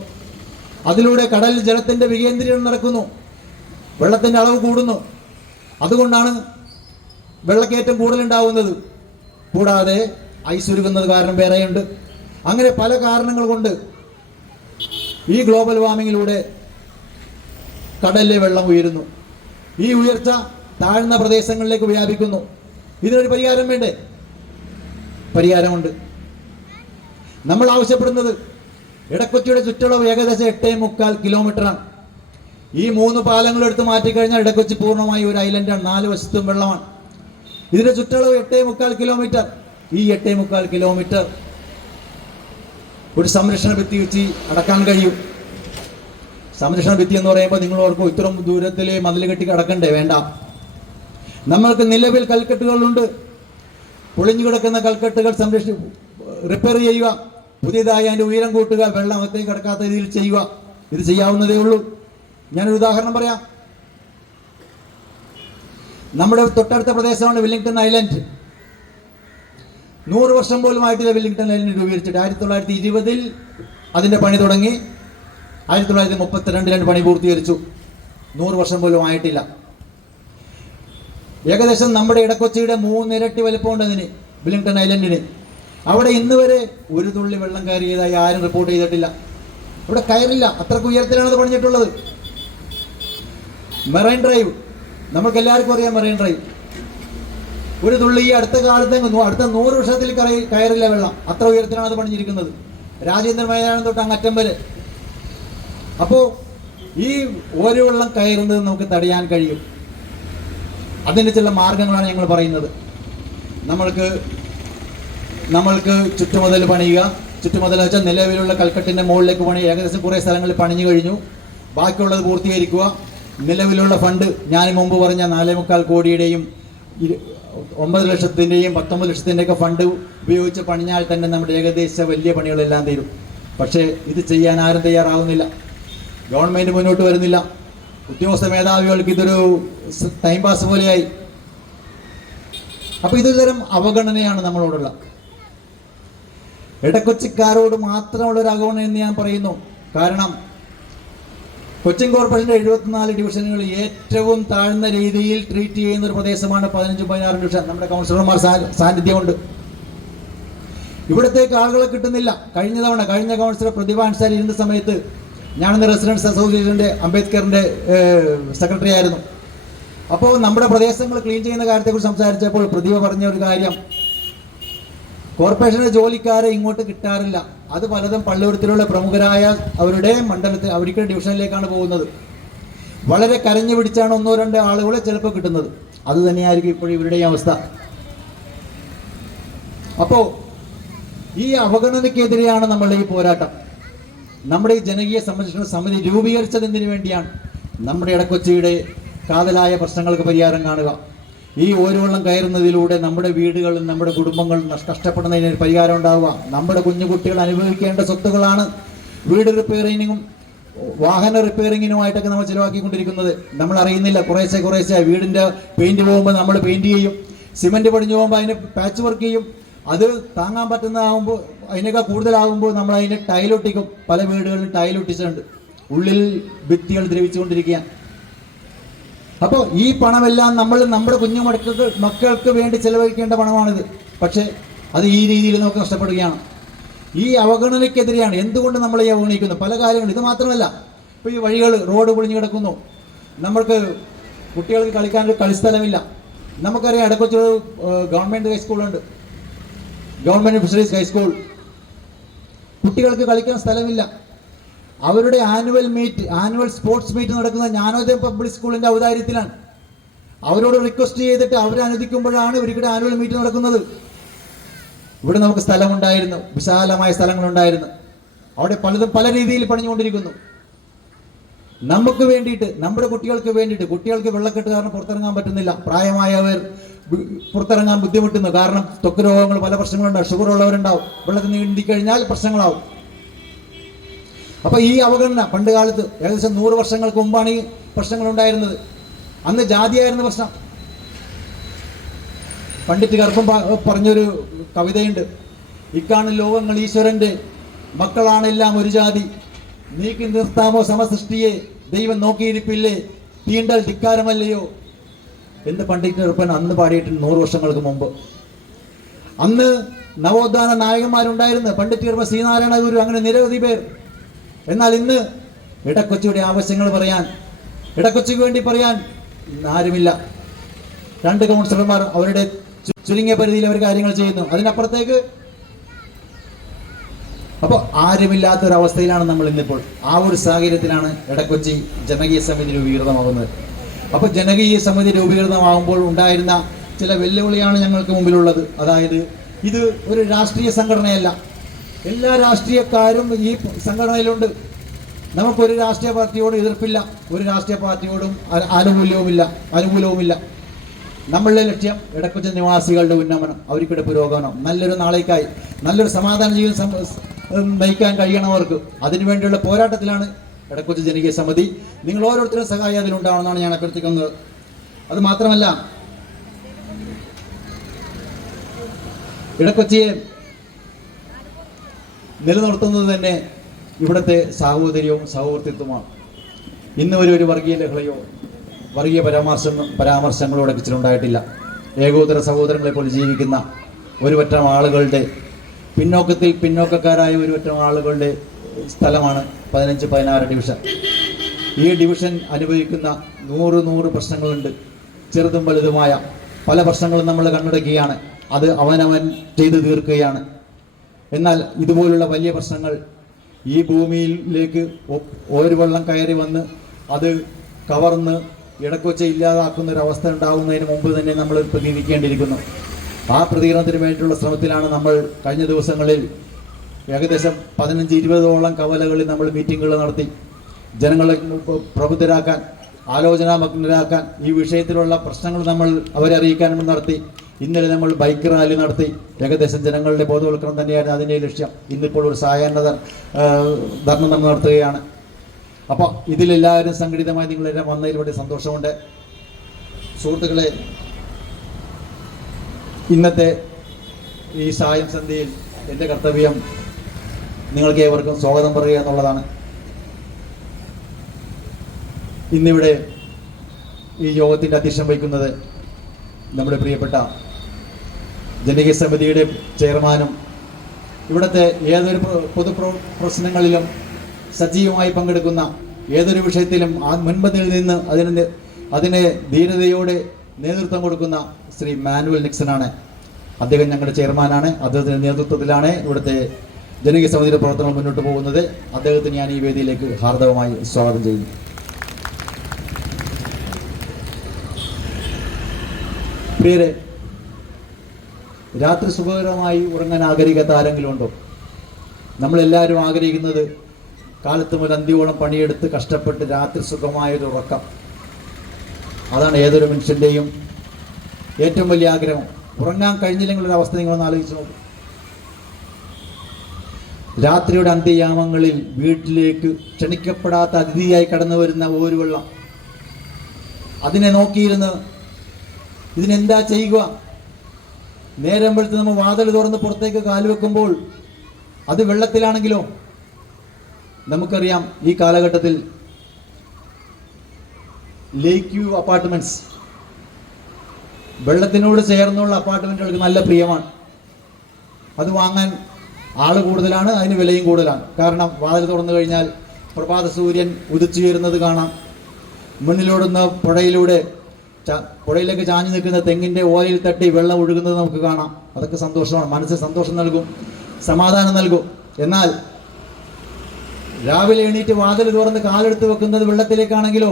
അതിലൂടെ കടൽ ജലത്തിന്റെ വികേന്ദ്രീകരണം നടക്കുന്നു, വെള്ളത്തിന്റെ അളവ് കൂടുന്നു. അതുകൊണ്ടാണ് വെള്ളക്കയറ്റം കൂടുതലുണ്ടാവുന്നത്. കൂടാതെ ഐസ് ഉരുകുന്നത് കാരണം വേറെയുണ്ട്. അങ്ങനെ പല കാരണങ്ങൾ കൊണ്ട് ഈ ഗ്ലോബൽ വാർമിങ്ങിലൂടെ കടലിലെ വെള്ളം ഉയരുന്നു. ഈ ഉയർച്ച താഴ്ന്ന പ്രദേശങ്ങളിലേക്ക് വ്യാപിക്കുന്നു. ഇതിനൊരു പരിഹാരം വേണ്ടേ? പരിഹാരമുണ്ട്. നമ്മൾ ആവശ്യപ്പെടുന്നത്, ഇടക്കൊച്ചിയുടെ ചുറ്റളവ് ഏകദേശം 8.25 കിലോമീറ്ററാണ്. ഈ 3 പാലങ്ങൾ എടുത്ത് മാറ്റിക്കഴിഞ്ഞാൽ ഇടക്കൊച്ചി പൂർണ്ണമായി ഒരു ഐലൻഡാണ്. 4 വശത്തും വെള്ളമാണ്. ഇതിന്റെ ചുറ്റളവ് 8.25 കിലോമീറ്റർ. ഈ 8.25 കിലോമീറ്റർ ഒരു സംരക്ഷണ ഭിത്തി വെച്ച് അടക്കാൻ കഴിയും. സംരക്ഷണ ഭിത്തി എന്ന് പറയുമ്പോൾ നിങ്ങൾ ഓർക്കും ഇത്രയും ദൂരത്തിൽ മതിൽ കെട്ടി അടക്കണ്ടേ? വേണ്ട. നമ്മൾക്ക് നിലവിൽ കൽക്കെട്ടുകളുണ്ട്. പൊളിഞ്ഞു കിടക്കുന്ന കൽക്കെട്ടുകൾ റിപ്പയർ ചെയ്യുക, പുതിയതായി അതിൻ്റെ ഉയരം കൂട്ടുക, വെള്ളം അകത്തേക്ക് കിടക്കാത്ത രീതിയിൽ ചെയ്യുക. ഇത് ചെയ്യാവുന്നതേ ഉള്ളൂ. ഞാനൊരു ഉദാഹരണം പറയാം. നമ്മുടെ തൊട്ടടുത്ത പ്രദേശമാണ് വെല്ലിംഗ്ടൺ ഐലൻഡ്. 100 വർഷം പോലും ആയിട്ടില്ല വെല്ലിംഗ്ടൺ ഐലൻഡ് രൂപീകരിച്ചിട്ട്. 1920 അതിൻ്റെ പണി തുടങ്ങി, 1932 പണി പൂർത്തീകരിച്ചു. 100 വർഷം പോലും ആയിട്ടില്ല. ഏകദേശം നമ്മുടെ ഇടക്കൊച്ചിയുടെ 3 ഇരട്ടി വലിപ്പമുണ്ട് അതിന്, വെല്ലിംഗ്ടൺ ഐലൻഡിന്. അവിടെ ഇന്ന് വരെ ഒരു തുള്ളി വെള്ളം കയറിയതായി ആരും റിപ്പോർട്ട് ചെയ്തിട്ടില്ല. ഇവിടെ കയറില്ല, അത്രക്ക് ഉയരത്തിലാണ് അത് പണിഞ്ഞിട്ടുള്ളത്. മെറൈൻ ഡ്രൈവ്, നമുക്ക് എല്ലാവർക്കും അറിയാം. മെറൈൻ ഡ്രൈവ് ഒരു തുള്ളി ഈ അടുത്ത കാലത്ത് അടുത്ത 100 വർഷത്തിൽ കയറില്ല വെള്ളം, അത്ര ഉയരത്തിലാണ് അത് പണിഞ്ഞിരിക്കുന്നത്. രാജേന്ദ്ര മൈതാനം തൊട്ട് അങ്ങറ്റം വരെ. അപ്പോൾ ഈ ഓരോ വെള്ളം കയറുന്നത് നമുക്ക് തടയാൻ കഴിയും. അതിന് ചില മാർഗങ്ങളാണ് ഞങ്ങൾ പറയുന്നത്. നമ്മൾക്ക് ചുറ്റുമതിൽ പണിയുക. ചുറ്റുമതിൽ വെച്ചാൽ നിലവിലുള്ള കൽക്കെട്ടിൻ്റെ മുകളിലേക്ക് പണി. ഏകദേശം കുറേ സ്ഥലങ്ങളിൽ പണിഞ്ഞു കഴിഞ്ഞു. ബാക്കിയുള്ളത് പൂർത്തീകരിക്കുക. നിലവിലുള്ള ഫണ്ട് ഞാൻ മുമ്പ് പറഞ്ഞ 4.25 കോടിയുടെയും 9 ലക്ഷത്തിൻ്റെയും 19 ലക്ഷത്തിൻ്റെയൊക്കെ ഫണ്ട് ഉപയോഗിച്ച് പണിഞ്ഞാൽ തന്നെ നമ്മുടെ ഏകദേശ വലിയ പണികളെല്ലാം തീരും. പക്ഷേ ഇത് ചെയ്യാൻ ആരും തയ്യാറാവുന്നില്ല. ഗവൺമെൻറ് മുന്നോട്ട് വരുന്നില്ല. ഉദ്യോഗസ്ഥ മേധാവികൾക്ക് ഇതൊരു ടൈം പാസ് പോലെയായി. അപ്പൊ ഇതൊരു തരം അവഗണനയാണ് നമ്മളോടുള്ള. ഇടക്കൊച്ചിക്കാരോട് മാത്രമുള്ള ഒരു അവഗണന എന്ന് ഞാൻ പറയുന്നു. കാരണം കൊച്ചിൻ കോർപ്പറേഷന്റെ 74 ഡിവിഷനുകളിൽ ഏറ്റവും താഴ്ന്ന രീതിയിൽ ട്രീറ്റ് ചെയ്യുന്ന ഒരു പ്രദേശമാണ് 15-16 ഡിവിഷൻ. നമ്മുടെ കൗൺസിലർമാർ സാന്നിധ്യമുണ്ട്. ഇവിടത്തേക്ക് ആളുകളെ കിട്ടുന്നില്ല. കഴിഞ്ഞ കൗൺസിലർ പ്രതിഭ അൻസാരി ഇരുന്ന സമയത്ത് ഞാനിന്ന് റെസിഡൻസ് അസോസിയേഷന്റെ അംബേദ്കറിന്റെ സെക്രട്ടറി ആയിരുന്നു. അപ്പോൾ നമ്മുടെ പ്രദേശങ്ങൾ ക്ലീൻ ചെയ്യുന്ന കാര്യത്തെക്കുറിച്ച് സംസാരിച്ചപ്പോൾ പ്രതിഭ പറഞ്ഞ ഒരു കാര്യം, കോർപ്പറേഷന്റെ ജോലിക്കാരെ ഇങ്ങോട്ട് കിട്ടാറില്ല. അത് പലതും പള്ളിയൂരത്തിലുള്ള പ്രമുഖരായ അവരുടെ മണ്ഡലത്തിൽ അവരുടെ ഡിവിഷനിലേക്കാണ് പോകുന്നത്. വളരെ കരഞ്ഞു പിടിച്ചാണ് 1-2 ആളുകളെ ചിലപ്പോൾ കിട്ടുന്നത്. അത് തന്നെയായിരിക്കും ഇപ്പോഴും ഇവരുടെയും അവസ്ഥ. അപ്പോൾ ഈ അവഗണനയ്ക്കെതിരെയാണ് നമ്മളുടെ ഈ പോരാട്ടം. നമ്മുടെ ഈ ജനകീയ സംരക്ഷണ സമിതി രൂപീകരിച്ചത് എന്തിനു വേണ്ടിയാണ്? നമ്മുടെ ഇടക്കൊച്ചിയുടെ കാതലായ പ്രശ്നങ്ങൾക്ക് പരിഹാരം കാണുക. ഈ ഓരോവെള്ളം കയറുന്നതിലൂടെ നമ്മുടെ വീടുകളും നമ്മുടെ കുടുംബങ്ങളും കഷ്ടപ്പെടുന്നതിന് പരിഹാരം ഉണ്ടാവുക. നമ്മുടെ കുഞ്ഞുകുട്ടികൾ അനുഭവിക്കേണ്ട സ്വത്തുകളാണ് വീട് റിപ്പയറിങ്ങിനും വാഹന റിപ്പയറിങ്ങിനുമായിട്ടൊക്കെ നമ്മൾ ചിലവാക്കിക്കൊണ്ടിരിക്കുന്നത്. നമ്മൾ അറിയുന്നില്ല. കുറേശ്ശെ വീടിൻ്റെ പെയിന്റ് പോകുമ്പോൾ നമ്മൾ പെയിന്റ് ചെയ്യും, സിമെന്റ് പടിഞ്ഞു പോകുമ്പോൾ അതിന് പാച്ച് വർക്ക് ചെയ്യും. അത് താങ്ങാൻ പറ്റുന്നതാകുമ്പോൾ അതിനേക്കാൾ കൂടുതലാകുമ്പോൾ നമ്മൾ അതിൻ്റെ ടൈലൊട്ടിക്കും. പല വീടുകളിലും ടൈലൊട്ടിച്ചിട്ടുണ്ട്. ഉള്ളിൽ ഭിത്തികൾ ദ്രവിച്ചുകൊണ്ടിരിക്കുകയാണ്. അപ്പോൾ ഈ പണമെല്ലാം നമ്മൾ നമ്മുടെ മക്കൾക്ക് വേണ്ടി ചെലവഴിക്കേണ്ട പണമാണിത്. പക്ഷേ അത് ഈ രീതിയിൽ നമുക്ക് നഷ്ടപ്പെടുകയാണ്. ഈ അവഗണനയ്ക്കെതിരെയാണ്. എന്തുകൊണ്ട് നമ്മൾ ഈ അവഗണിക്കുന്നു? പല കാര്യങ്ങളും. ഇത് മാത്രമല്ല, ഇപ്പോൾ ഈ വഴികൾ, റോഡ് പൊളിഞ്ഞു കിടക്കുന്നു. നമ്മൾക്ക് കുട്ടികൾക്ക് കളിക്കാനൊരു കളിസ്ഥലമില്ല. നമുക്കറിയാം, ഇടക്കൊച്ചൊരു ഗവൺമെൻറ് ഹൈസ്കൂളുണ്ട്, ഗവൺമെൻറ് ഫിഷറീസ് ഹൈസ്കൂൾ. കുട്ടികൾക്ക് കളിക്കാൻ സ്ഥലമില്ല. അവരുടെ ആനുവൽ സ്പോർട്സ് മീറ്റ് നടക്കുന്നത് ജ്ഞാനോദയം പബ്ലിക് സ്കൂളിന്റെ ഔദാര്യത്തിലാണ്. അവരോട് റിക്വസ്റ്റ് ചെയ്തിട്ട് അവരനുവദിക്കുമ്പോഴാണ് ഇവരുടെ ആനുവൽ മീറ്റ് നടക്കുന്നത്. ഇവിടെ നമുക്ക് സ്ഥലമുണ്ടായിരുന്നു, വിശാലമായ സ്ഥലങ്ങളുണ്ടായിരുന്നു. അവിടെ പലതും പല രീതിയിൽ പണിഞ്ഞുകൊണ്ടിരിക്കുന്നു. നമുക്ക് വേണ്ടിയിട്ട്, നമ്മുടെ കുട്ടികൾക്ക് വേണ്ടിയിട്ട്. കുട്ടികൾക്ക് വെള്ളക്കെട്ട് കാരണം പുറത്തിറങ്ങാൻ പറ്റുന്നില്ല. പ്രായമായവർ പുറത്തിറങ്ങാൻ ബുദ്ധിമുട്ടുന്നു. കാരണം ത്വക്ക് രോഗങ്ങൾ, പല പ്രശ്നങ്ങളുണ്ടാവും. ഷുഗർ ഉള്ളവരുണ്ടാവും. വെള്ളത്തിൽ നീന്തിക്കഴിഞ്ഞാൽ പ്രശ്നങ്ങളാവും. അപ്പോൾ ഈ അവഗണന പണ്ട് കാലത്ത് ഏകദേശം 100 വർഷങ്ങൾക്ക് മുമ്പാണ് ഈ പ്രശ്നങ്ങൾ ഉണ്ടായിരുന്നത്. അന്ന് ജാതിയായിരുന്ന പ്രശ്നം. പണ്ഡിറ്റ് ഗർഭം പറഞ്ഞൊരു കവിതയുണ്ട്. ഇക്കാണ് ലോകങ്ങൾ ഈശ്വരന്റെ, മക്കളാണെല്ലാം ഒരു ജാതി, നീക്കി നിർത്താമോ സമസൃഷ്ടിയെ, ദൈവം നോക്കിയിരിപ്പില്ലേ, തീണ്ടൽ ധിക്കാരമല്ലയോ എന്ന് പണ്ഡിറ്റ് ഗർഭൻ അന്ന് പാടിയിട്ടുണ്ട് 100 വർഷങ്ങൾക്ക് മുമ്പ്. അന്ന് നവോത്ഥാന നായകന്മാരുണ്ടായിരുന്നു. പണ്ഡിറ്റ് ഗർഭ, ശ്രീനാരായണ ഗുരു, അങ്ങനെ നിരവധി പേർ. എന്നാൽ ഇന്ന് ഇടക്കൊച്ചിയുടെ ആവശ്യങ്ങൾ പറയാൻ, ഇടക്കൊച്ചിക്ക് വേണ്ടി പറയാൻ ആരുമില്ല. 2 കൗൺസിലർമാർ അവരുടെ ചുരുങ്ങിയ പരിധിയിൽ അവർ കാര്യങ്ങൾ ചെയ്യുന്നു. അതിനപ്പുറത്തേക്ക് അപ്പോൾ ആരുമില്ലാത്തൊരവസ്ഥയിലാണ് നമ്മൾ ഇന്നിപ്പോൾ. ആ ഒരു സാഹചര്യത്തിലാണ് ഇടക്കൊച്ചി ജനകീയ സമിതി രൂപീകൃതമാകുന്നത്. അപ്പോൾ ജനകീയ സമിതി രൂപീകൃതമാകുമ്പോൾ ഉണ്ടായിരുന്ന ചില വെല്ലുവിളിയാണ് ഞങ്ങൾക്ക് മുമ്പിലുള്ളത്. അതായത്, ഇത് ഒരു രാഷ്ട്രീയ സംഘടനയല്ല. എല്ലാ രാഷ്ട്രീയക്കാരും ഈ സംഘടനയിലുണ്ട്. നമുക്കൊരു രാഷ്ട്രീയ പാർട്ടിയോട് എതിർപ്പില്ല, ഒരു രാഷ്ട്രീയ പാർട്ടിയോടും അനുകൂലവുമില്ല. നമ്മളുടെ ലക്ഷ്യം ഇടക്കൊച്ചി നിവാസികളുടെ ഉന്നമനം, അവർക്കിടെ പുരോഗമനം, നല്ലൊരു നാളേക്കായി, നല്ലൊരു സമാധാന ജീവിതം നയിക്കാൻ കഴിയണവർക്ക്. അതിനുവേണ്ടിയുള്ള പോരാട്ടത്തിലാണ് ഇടക്കൊച്ചി ജനകീയ സമിതി. നിങ്ങൾ ഓരോരുത്തരും സഹായം അതിലുണ്ടാവണമെന്നാണ് ഞാൻ അഭ്യർത്ഥിക്കുന്നത്. അത് മാത്രമല്ല, ഇടക്കൊച്ചിയെ നിലനിർത്തുന്നത് തന്നെ ഇവിടുത്തെ സാഹോദര്യവും സഹവർത്തിത്വമാണ്. ഇന്ന് ഒരു വർഗീയ ലഹളയോ വർഗീയ പരാമർശങ്ങളോ ഇടക്കൊച്ചിലുണ്ടായിട്ടില്ല. ഏകോദര സഹോദരങ്ങളെ പോലെ ജീവിക്കുന്ന ഒരുപറ്റം ആളുകളുടെ പിന്നോക്കക്കാരായ ഒരുപറ്റം ആളുകളുടെ സ്ഥലമാണ് 15-16 ഡിവിഷൻ. ഈ ഡിവിഷൻ അനുഭവിക്കുന്ന 100 പ്രശ്നങ്ങളുണ്ട്. ചെറുതും വലുതുമായ പല പ്രശ്നങ്ങളും നമ്മൾ കണ്ണടക്കുകയാണ്. അത് അവനവൻ ചെയ്തു തീർക്കുകയാണ്. എന്നാൽ ഇതുപോലുള്ള വലിയ പ്രശ്നങ്ങൾ ഈ ഭൂമിയിലേക്ക് ഒരു വെള്ളം കയറി വന്ന് അത് കവർന്ന് ഇടക്കൊച്ചി ഇല്ലാതാക്കുന്ന ഒരു അവസ്ഥ ഉണ്ടാകുന്നതിന് മുമ്പ് തന്നെ നമ്മൾ പ്രതികരിക്കേണ്ടിയിരിക്കുന്നു. ആ പ്രതികരണത്തിന് വേണ്ടിയുള്ള ശ്രമത്തിലാണ് നമ്മൾ കഴിഞ്ഞ ദിവസങ്ങളിൽ ഏകദേശം 15-20ഓളം കവലകളിൽ നമ്മൾ മീറ്റിങ്ങുകൾ നടത്തി. ജനങ്ങളെ പ്രബുദ്ധരാക്കാൻ, ആലോചനാമഗ്നരാക്കാൻ, ഈ വിഷയത്തിലുള്ള പ്രശ്നങ്ങൾ നമ്മൾ അവരെ അറിയിക്കാനും നടത്തി. ഇന്നലെ നമ്മൾ ബൈക്ക് റാലി നടത്തി. ഏകദേശം ജനങ്ങളുടെ ബോധവൽക്കരണം തന്നെയായിരുന്നു അതിൻ്റെ ലക്ഷ്യം. ഇന്നിപ്പോൾ ഒരു സായാഹ്ന ധർണ്ണ നമ്മൾ നടത്തുകയാണ്. അപ്പോൾ ഇതിലെല്ലാവരും സംഘടിതമായി നിങ്ങളെല്ലാം വന്നതിൽ വളരെ സന്തോഷമുണ്ട്. സുഹൃത്തുക്കളെ, ഇന്നത്തെ ഈ സായം സന്ധ്യയിൽ എൻ്റെ കർത്തവ്യം നിങ്ങൾക്ക് ഏവർക്കും സ്വാഗതം പറയുക എന്നുള്ളതാണ്. ഇന്നിവിടെ ഈ യോഗത്തിൻ്റെ അധ്യക്ഷം വഹിക്കുന്നത് നമ്മുടെ പ്രിയപ്പെട്ട ജനകീയ സമിതിയുടെ ചെയർമാനും ഇവിടുത്തെ ഏതൊരു പൊതു പ്രശ്നങ്ങളിലും സജീവമായി പങ്കെടുക്കുന്ന ഏതൊരു വിഷയത്തിലും മുൻപന്തിയിൽ നിന്ന് അതിനെ ധീരതയോടെ നേതൃത്വം കൊടുക്കുന്ന ശ്രീ മാനുവൽ നിക്സനാണ്. അദ്ദേഹം ഞങ്ങളുടെ ചെയർമാനാണ്. അദ്ദേഹത്തിൻ്റെ നേതൃത്വത്തിലാണ് ഇവിടുത്തെ ജനകീയ സമിതിയുടെ പ്രവർത്തനങ്ങൾ മുന്നോട്ട് പോകുന്നത്. അദ്ദേഹത്തിന് ഞാൻ ഈ വേദിയിലേക്ക് ഹാർദവമായി സ്വാഗതം ചെയ്യുന്നു. പ്രിയരെ, രാത്രി സുഖകരമായി ഉറങ്ങാൻ ആഗ്രഹിക്കാത്ത ആരെങ്കിലും ഉണ്ടോ? നമ്മളെല്ലാവരും ആഗ്രഹിക്കുന്നത് കാലത്ത് മുതൽ അന്തിയോളം പണിയെടുത്ത് കഷ്ടപ്പെട്ട് രാത്രി സുഖമായൊരു ഉറക്കം. അതാണ് ഏതൊരു മനുഷ്യൻ്റെയും ഏറ്റവും വലിയ ആഗ്രഹം. ഉറങ്ങാൻ കഴിഞ്ഞില്ലെങ്കിലൊരു അവസ്ഥ നിങ്ങളൊന്ന് ആലോചിച്ച് നോക്കും. രാത്രിയുടെ അന്ത്യയാമങ്ങളിൽ വീട്ടിലേക്ക് ക്ഷണിക്കപ്പെടാത്ത അതിഥിയായി കടന്നു വരുന്ന ഒരു വെള്ളം, അതിനെ നോക്കിയിരുന്ന് ഇതിനെന്താ ചെയ്യുക? നേരം വെളുത്ത് നമ്മൾ വാതിൽ തുറന്ന് പുറത്തേക്ക് കാലുവെക്കുമ്പോൾ അത് വെള്ളത്തിലാണെങ്കിലോ? നമുക്കറിയാം, ഈ കാലഘട്ടത്തിൽ ലേക്ക് വ്യൂ അപ്പാർട്ട്മെന്റ്സ്, വെള്ളത്തിനോട് ചേർന്നുള്ള അപ്പാർട്ട്മെന്റുകൾക്ക് നല്ല പ്രിയമാണ്. അത് വാങ്ങാൻ ആൾ കൂടുതലാണ്, അതിന് വിലയും കൂടുതലാണ്. കാരണം വാതിൽ തുറന്നു കഴിഞ്ഞാൽ പ്രഭാത സൂര്യൻ ഉദിച്ചുയരുന്നത് കാണാം. മുന്നിലോടുന്ന പുഴയിലേക്ക് ചാഞ്ഞു നിൽക്കുന്ന തെങ്ങിൻ്റെ ഓലയിൽ തട്ടി വെള്ളം ഒഴുകുന്നത് നമുക്ക് കാണാം. അതൊക്കെ സന്തോഷമാണ്, മനസ്സിന് സന്തോഷം നൽകും, സമാധാനം നൽകും. എന്നാൽ രാവിലെ എണീറ്റ് വാതിൽ തുറന്ന് കാലെടുത്ത് വെക്കുന്നത് വെള്ളത്തിലേക്കാണെങ്കിലോ?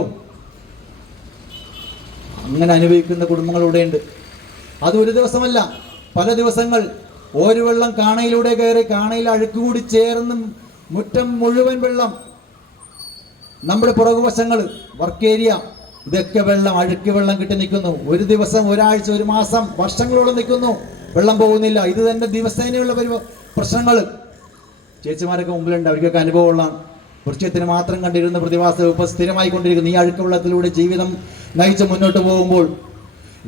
അങ്ങനെ അനുഭവിക്കുന്ന കുടുംബങ്ങൾ ഇവിടെയുണ്ട്. അത് ഒരു ദിവസമല്ല, പല ദിവസങ്ങൾ. ഒരു വെള്ളം കാണയിലൂടെ കയറി കാണയിൽ അഴുക്കുകൂടി ചേർന്ന് മുറ്റം മുഴുവൻ വെള്ളം. നമ്മുടെ പുറകുവശങ്ങൾ, വർക്ക് ഏരിയ, ഇതൊക്കെ വെള്ളം, അഴുക്ക് വെള്ളം കിട്ടി നിൽക്കുന്നു. ഒരു ദിവസം, ഒരാഴ്ച, ഒരു മാസം, വർഷങ്ങളോളം നിൽക്കുന്നു, വെള്ളം പോകുന്നില്ല. ഇത് തന്നെ ദിവസേനയുള്ള പ്രശ്നങ്ങൾ. ചേച്ചിമാരൊക്കെ മുമ്പിലുണ്ട്, അവർക്കൊക്കെ അനുഭവമുള്ളതാണ്. വൃക്ഷത്തിന് മാത്രം കണ്ടിരുന്ന പ്രതിഭാസ ഇപ്പോൾ സ്ഥിരമായി കൊണ്ടിരിക്കുന്നു. ഈ അഴുക്ക് വെള്ളത്തിലൂടെ ജീവിതം നയിച്ച് മുന്നോട്ട് പോകുമ്പോൾ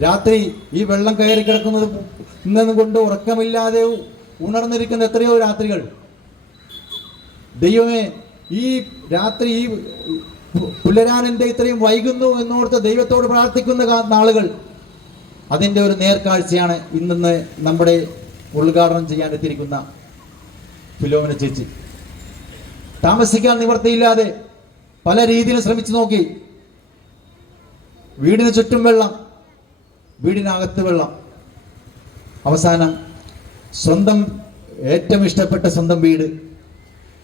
രാത്രി ഈ വെള്ളം കയറി കിടക്കുന്നത് കൊണ്ട് ഉറക്കമില്ലാതെ ഉണർന്നിരിക്കുന്ന എത്രയോ രാത്രികൾ. ദൈവമേ, ഈ രാത്രി ഈ പുലരാൻ എന്താ ഇത്രയും വൈകുന്നു എന്നോർത്ത് ദൈവത്തോട് പ്രാർത്ഥിക്കുന്ന നാളുകൾ, അതിൻ്റെ ഒരു നേർക്കാഴ്ചയാണ് ഇന്ന് നമ്മുടെ ഉദ്ഘാടനം ചെയ്യാൻ എത്തിയിരിക്കുന്ന ഫിലോമിന ചേച്ചി. താമസിക്കാൻ നിവർത്തിയില്ലാതെ പല രീതിയിലും ശ്രമിച്ചു നോക്കി. വീടിന് ചുറ്റും വെള്ളം, വീടിനകത്ത് വെള്ളം. അവസാനം സ്വന്തം ഏറ്റവും ഇഷ്ടപ്പെട്ട സ്വന്തം വീട്,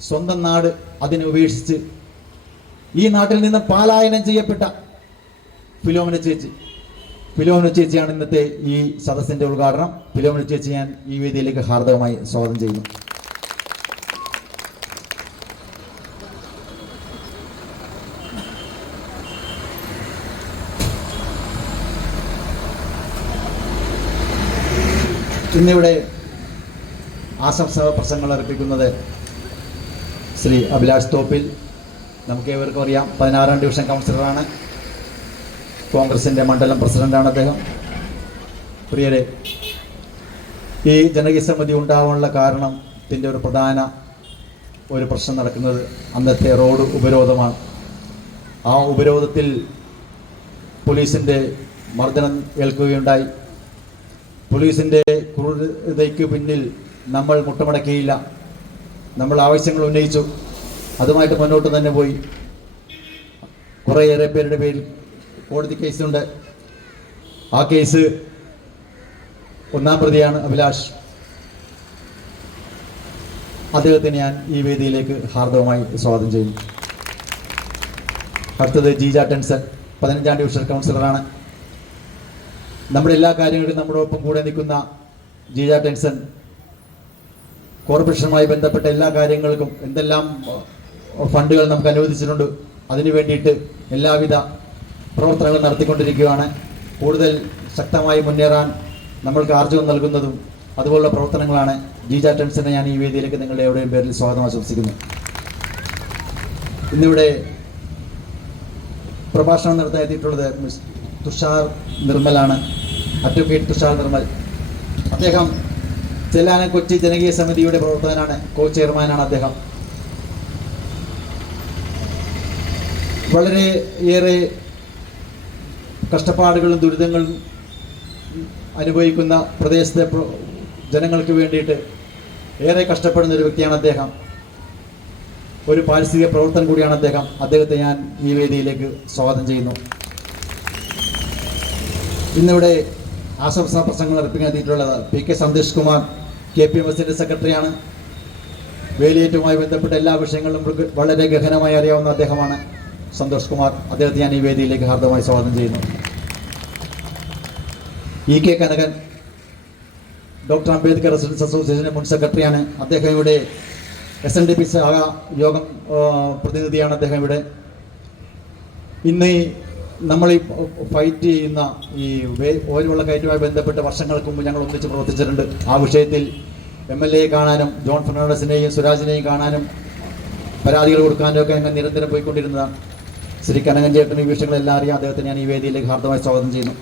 സ്വന്തം നാട്, അതിനെ ഉപേക്ഷിച്ച് ഈ നാട്ടിൽ നിന്ന് പലായനം ചെയ്യപ്പെട്ട ഫിലോമിന ചേച്ചിയാണ് ഇന്നത്തെ ഈ സദസ്സിന്റെ ഉദ്ഘാടനം. ഫിലോമിന ചേച്ചി ഞാൻ ഈ വേദിയിലേക്ക് ഹാർദവമായി സ്വാഗതം ചെയ്യുന്നു. ഇന്നിവിടെ ആശംസാ പ്രസംഗങ്ങൾ അർപ്പിക്കുന്നത് ശ്രീ അഭിലാഷ് തോപ്പിൽ. നമുക്ക് ഏവർക്കും അറിയാം, 16ാം ഡിവിഷൻ കൗൺസിലറാണ്, കോൺഗ്രസിൻ്റെ മണ്ഡലം പ്രസിഡന്റാണ് അദ്ദേഹം. പ്രിയരെ, ഈ ജനകീയ സമിതി ഉണ്ടാവാനുള്ള കാരണത്തിൻ്റെ ഒരു പ്രധാന പ്രശ്നം നടക്കുന്നത് അന്നത്തെ റോഡ് ഉപരോധമാണ്. ആ ഉപരോധത്തിൽ പോലീസിൻ്റെ മർദ്ദനം ഏൽക്കുകയുണ്ടായി. പോലീസിൻ്റെ ക്രൂരതയ്ക്ക് പിന്നിൽ നമ്മൾ മുട്ടുമടക്കിയില്ല. നമ്മൾ ആവശ്യങ്ങൾ ഉന്നയിച്ചു, അതുമായിട്ട് മുന്നോട്ട് തന്നെ പോയി. കുറേയേറെ പേരുടെ പേരിൽ കോടതി കേസുണ്ട്. ആ കേസ് 1-ാം പ്രതിയാണ് അഭിലാഷ്. അദ്ദേഹത്തിന് ഞാൻ ഈ വേദിയിലേക്ക് ഹാർദവമായി സ്വാഗതം ചെയ്യുന്നു. അടുത്തത് ജീജ ടെൻസൺ, 15ാം ഡിവിഷൻ കൗൺസിലറാണ്. നമ്മുടെ എല്ലാ കാര്യങ്ങൾക്കും നമ്മളോടൊപ്പം കൂടെ നിൽക്കുന്ന ജീജ ടെൻസൺ കോർപ്പറേഷനുമായി ബന്ധപ്പെട്ട എല്ലാ കാര്യങ്ങൾക്കും എന്തെല്ലാം ഫണ്ടുകൾ നമുക്ക് അനുവദിച്ചിട്ടുണ്ട്, അതിനു വേണ്ടിയിട്ട് എല്ലാവിധ പ്രവർത്തനങ്ങളും നടത്തിക്കൊണ്ടിരിക്കുകയാണ്. കൂടുതൽ ശക്തമായി മുന്നേറാൻ നമ്മൾക്ക് ആർജവം നൽകുന്നതും അതുപോലുള്ള പ്രവർത്തനങ്ങളാണ്. ജീജ ടെൻസനെ ഞാൻ ഈ വേദിയിലേക്ക് നിങ്ങളുടെ എവിടെയും പേരിൽ സ്വാഗതം ആശംസിക്കുന്നു. ഇന്നിവിടെ പ്രഭാഷണം നടത്താൻ എത്തിയിട്ടുള്ളത് മിസ് തുഷാർ നിർമ്മലാണ്, അഡ്വക്കേറ്റ് തുഷാർ നിർമ്മൽ. അദ്ദേഹം ചെല്ലാനം കൊച്ചി ജനകീയ സമിതിയുടെ പ്രവർത്തകനാണ്, കോ ചെയർമാനാണ് അദ്ദേഹം. വളരെ ഏറെ കഷ്ടപ്പാടുകളും ദുരിതങ്ങളും അനുഭവിക്കുന്ന പ്രദേശത്തെ ജനങ്ങൾക്ക് വേണ്ടിയിട്ട് ഏറെ കഷ്ടപ്പെടുന്ന ഒരു വ്യക്തിയാണ് അദ്ദേഹം. ഒരു പാരിസ്ഥിതിക പ്രവർത്തനം കൂടിയാണ് അദ്ദേഹം. അദ്ദേഹത്തെ ഞാൻ ഈ വേദിയിലേക്ക് സ്വാഗതം ചെയ്യുന്നു. ഇന്നിവിടെ ആശംസാ പ്രസംഗങ്ങൾ അർപ്പിക്കാൻ എത്തിയിട്ടുള്ളത് പി കെ സന്തോഷ് കുമാർ, KPMSന്റെ സെക്രട്ടറിയാണ്. വേലിയേറ്റവുമായി ബന്ധപ്പെട്ട എല്ലാ വിഷയങ്ങളും വളരെ ഗഹനമായി അറിയാവുന്ന അദ്ദേഹമാണ് സന്തോഷ് കുമാർ. അദ്ദേഹത്തെ ഞാൻ ഈ വേദിയിലേക്ക് ഹാർദമായി സ്വാഗതം ചെയ്യുന്നു. EK Kanakan, doctor Ambedkar residence അസോസിയേഷൻ്റെ മുൻ സെക്രട്ടറിയാണ്. അദ്ദേഹം ഇവിടെ SNDP യോഗം പ്രതിനിധിയാണ് അദ്ദേഹം ഇവിടെ. ഇന്ന് നമ്മൾ ഈ ഫൈറ്റ് ചെയ്യുന്ന ഈ ഓയിലുള്ള കയറ്റുമായി ബന്ധപ്പെട്ട് വർഷങ്ങൾക്ക് മുമ്പ് ഞങ്ങൾ ഒന്നിച്ച് പ്രവർത്തിച്ചിട്ടുണ്ട്. ആ വിഷയത്തിൽ MLA കാണാനും ജോൺ ഫെർണാണ്ടസിനെയും സുരാജിനെയും കാണാനും പരാതികൾ കൊടുക്കാനും ഒക്കെ ഞങ്ങൾ നിരന്തരം പോയിക്കൊണ്ടിരുന്നതാണ്. ശ്രീ കനകൻ ചേട്ടൻ ഈ വിഷയങ്ങളെല്ലാം അറിയാം. അദ്ദേഹത്തെ ഞാൻ ഈ വേദിയിലേക്ക് ഹാർദമായി സ്വാഗതം ചെയ്യുന്നു.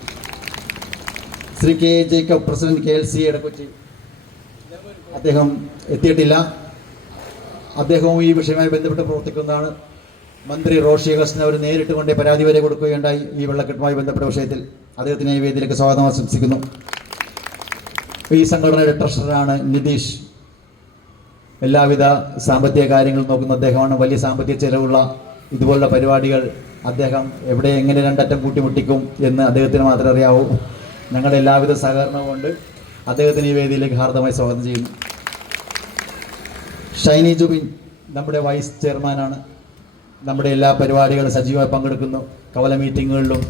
Shri K. Jacob, president KLC Edakochi, അദ്ദേഹം എത്തിയിട്ടില്ല. അദ്ദേഹവും ഈ വിഷയവുമായി ബന്ധപ്പെട്ട് പ്രവർത്തിക്കുന്നതാണ്. മന്ത്രി റോഷി അഗസ്റ്റിന് അവർ നേരിട്ട് കൊണ്ട് പരാതി വരെ കൊടുക്കുകയുണ്ടായി ഈ വെള്ളക്കെട്ടുമായി ബന്ധപ്പെട്ട വിഷയത്തിൽ. അദ്ദേഹത്തിന് ഈ വേദിയിലേക്ക് സ്വാഗതം ആശംസിക്കുന്നു. ഈ സംഘടനയുടെ ട്രഷററാണ് നിതീഷ്. എല്ലാവിധ സാമ്പത്തിക കാര്യങ്ങളും നോക്കുന്ന അദ്ദേഹമാണ്. വലിയ സാമ്പത്തിക ചെലവുള്ള ഇതുപോലുള്ള പരിപാടികൾ അദ്ദേഹം എവിടെ എങ്ങനെ രണ്ടറ്റം കൂട്ടിമുട്ടിക്കും എന്ന് അദ്ദേഹത്തിന് മാത്രമേ അറിയാവൂ. ഞങ്ങളുടെ എല്ലാവിധ സഹകരണവും കൊണ്ട് അദ്ദേഹത്തിന് ഈ വേദിയിലേക്ക് ഹാർദമായി സ്വാഗതം ചെയ്യുന്നു. ഷൈനി ജുബിൻ നമ്മുടെ വൈസ് ചെയർമാനാണ്. നമ്മുടെ എല്ലാ പരിപാടികളും സജീവമായി പങ്കെടുക്കുന്നു. കവല മീറ്റിങ്ങുകളിലും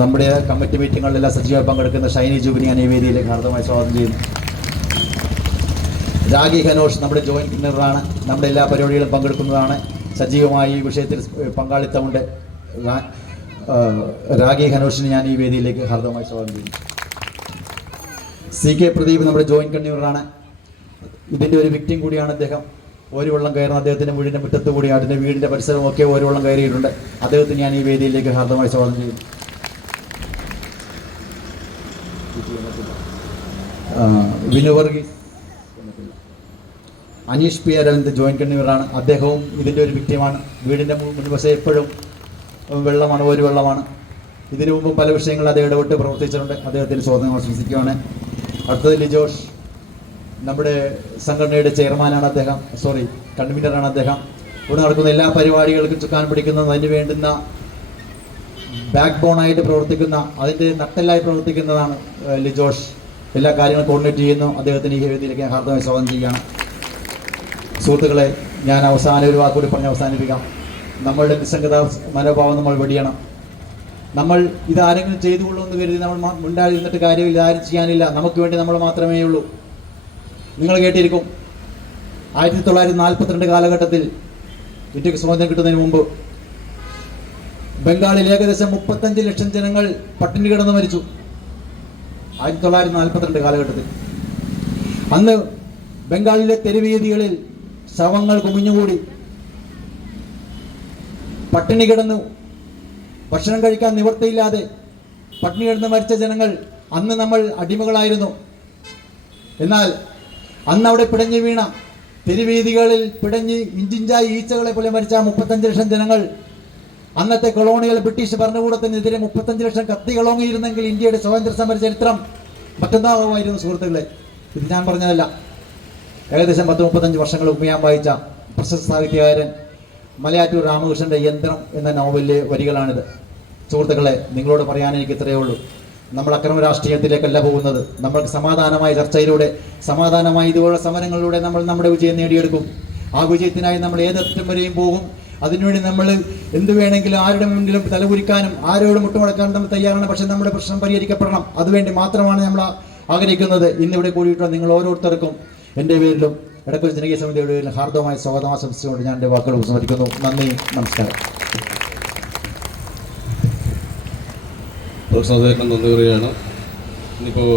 നമ്മുടെ കമ്മിറ്റി മീറ്റിങ്ങുകളിലെല്ലാം സജീവമായി പങ്കെടുക്കുന്ന ഷൈനി ജുബിനെ ഞാൻ ഈ വേദിയിലേക്ക് ഹാർദമായി സ്വാഗതം ചെയ്യുന്നു. രാഗി ഘനോഷ് നമ്മുടെ ജോയിന്റ് കിന്നറാണ്. നമ്മുടെ എല്ലാ പരിപാടികളും പങ്കെടുക്കുന്നതാണ്. സജീവമായി ഈ വിഷയത്തിൽ പങ്കാളിത്തമുണ്ട്. രാഗി ഘനോഷിനെ ഞാൻ ഈ വേദിയിലേക്ക് ഹാർദമായി സ്വാഗതം ചെയ്യുന്നു. CK പ്രദീപ് നമ്മുടെ ജോയിന്റ് കൺവീനറാണ്. ഇതിൻ്റെ ഒരു വിക്ടിം കൂടിയാണ് അദ്ദേഹം. ഒരു വെള്ളം കയറുന്ന അദ്ദേഹത്തിൻ്റെ വീടിൻ്റെ മുറ്റത്ത് കൂടി അതിൻ്റെ വീടിൻ്റെ പരിസരമൊക്കെ ഒരു വെള്ളം കയറിയിട്ടുണ്ട്. അദ്ദേഹത്തിന് ഞാൻ ഈ വേദിയിലേക്ക് ഹാർദമായി സ്വാഗതം ചെയ്യുന്നു. വിനു വർഗീസ്, അനീഷ് P. അരവിന്ദ് ജോയിന്റ് കൺവീനറാണ്. അദ്ദേഹവും ഇതിൻ്റെ ഒരു വിക്ടിമാണ്. വീടിൻ്റെ മുൻവശം എപ്പോഴും വെള്ളമാണ്, ഒരു വെള്ളമാണ്. ഇതിനു മുമ്പും പല വിഷയങ്ങളിൽ അദ്ദേഹം ഇടപെട്ട് പ്രവർത്തിച്ചിട്ടുണ്ട്. അദ്ദേഹത്തിന് സ്വാഗതം ആശംസിക്കുകയാണ്. അടുത്തത് ലിജോഷ്, നമ്മുടെ സംഘടനയുടെ ചെയർമാനാണ് അദ്ദേഹം, കൺവീനറാണ് അദ്ദേഹം. ഇവിടെ നടക്കുന്ന എല്ലാ പരിപാടികൾക്കും ചുക്കാൻ പിടിക്കുന്നതും അതിന് വേണ്ടുന്ന ബാക്ക് ബോണായിട്ട് പ്രവർത്തിക്കുന്ന, അതിൻ്റെ നട്ടെല്ലായി പ്രവർത്തിക്കുന്നതാണ് ലിജോഷ്. എല്ലാ കാര്യങ്ങളും കോർഡിനേറ്റ് ചെയ്യുന്നു. അദ്ദേഹത്തിന് ഈ വേദിയിലേക്ക് ഞാൻ ഹാർദമായി സ്വാഗതം ചെയ്യുകയാണ്. സുഹൃത്തുക്കളെ, ഞാൻ അവസാനം ഒരു വാക്കുകൂടി പറഞ്ഞ് അവസാനിപ്പിക്കാം. നമ്മളുടെ നിസ്സംഗത മനോഭാവം നമ്മൾ വെടിയണം. നമ്മൾ ഇതാരെങ്കിലും ചെയ്തുകൊള്ളുമെന്ന് കരുതി നമ്മൾ മുണ്ടായിരുന്നിട്ട് കാര്യമില്ല. ആരും ചെയ്യാനില്ല. നമുക്ക് വേണ്ടി നമ്മൾ മാത്രമേ ഉള്ളൂ. നിങ്ങൾ കേട്ടിരിക്കും, 1942 കാലഘട്ടത്തിൽ ഇന്ത്യക്ക് സ്വാതന്ത്ര്യം കിട്ടുന്നതിന് മുമ്പ് ബംഗാളിൽ ഏകദേശം 35 ലക്ഷം ജനങ്ങൾ പട്ടിണി കിടന്ന് മരിച്ചു. 1942 കാലഘട്ടത്തിൽ. അന്ന് ബംഗാളിലെ തെരുവീതികളിൽ ശവങ്ങൾ കുമിഞ്ഞുകൂടി. പട്ടിണി കിടന്നു, ഭക്ഷണം കഴിക്കാൻ നിവൃത്തിയില്ലാതെ പട്ടിണി കിടന്ന് മരിച്ച ജനങ്ങൾ. അന്ന് നമ്മൾ അടിമകളായിരുന്നു. എന്നാൽ അന്ന് അവിടെ പിടഞ്ഞു വീണ, തെരുവീതികളിൽ പിടഞ്ഞ് ഇഞ്ചിഞ്ചായി ഈച്ചകളെ പോലെ മരിച്ച 35 ലക്ഷം ജനങ്ങൾ, അന്നത്തെ കൊളോണിയൽ ബ്രിട്ടീഷ് ഭരണകൂടത്തിനെതിരെ 35 ലക്ഷം കത്തികളോങ്ങിയിരുന്നെങ്കിൽ ഇന്ത്യയുടെ സ്വാതന്ത്ര്യ സമര ചരിത്രം മറ്റൊന്നാകുമായിരുന്നു. സുഹൃത്തുക്കളെ, ഇത് ഞാൻ പറഞ്ഞതല്ല. ഏകദേശം 35 വർഷങ്ങൾ മുമ്പ് ഞാൻ വായിച്ച പ്രശസ്ത സാഹിത്യകാരൻ മലയാറ്റൂർ രാമകൃഷ്ണൻ്റെ യന്ത്രം എന്ന നോവലിലെ വരികളാണിത്. സുഹൃത്തുക്കളെ, നിങ്ങളോട് പറയാൻ എനിക്ക് ഇത്രയേ ഉള്ളൂ. നമ്മൾ അക്രമ രാഷ്ട്രീയത്തിലേക്കല്ല പോകുന്നത്. നമ്മൾക്ക് സമാധാനമായ ചർച്ചയിലൂടെ, സമാധാനമായ ഇതുപോലുള്ള സമരങ്ങളിലൂടെ നമ്മൾ നമ്മുടെ വിജയം നേടിയെടുക്കും. ആ വിജയത്തിനായി നമ്മൾ ഏതറ്റം വരെയും പോകും. അതിനുവേണ്ടി നമ്മൾ എന്ത് വേണമെങ്കിലും ആരുടെ മുന്നിലും തലകുരിക്കാനും ആരോടും മുട്ടുമടക്കാനും നമ്മൾ തയ്യാറാണ്. പക്ഷേ നമ്മുടെ പ്രശ്നം പരിഹരിക്കപ്പെടണം. അതുവേണ്ടി മാത്രമാണ് നമ്മൾ ആഗ്രഹിക്കുന്നത്. ഇന്നിവിടെ കൂടിയിട്ടുള്ള നിങ്ങൾ ഓരോരുത്തർക്കും എൻ്റെ പേരിലും ഇടക്കൊച്ചി ജനകീയ സമിതിയുടെ പേരിലും ഹാർദവമായ സ്വാഗതം ആശംസിച്ചുകൊണ്ട് ഞാൻ എൻ്റെ വാക്കുകൾ ഉപസംഹരിക്കുന്നു. നന്ദി, നമസ്കാരം. പ്രോത്സാഹനം നന്ദി പറയുകയാണ്. ഇനിയിപ്പോൾ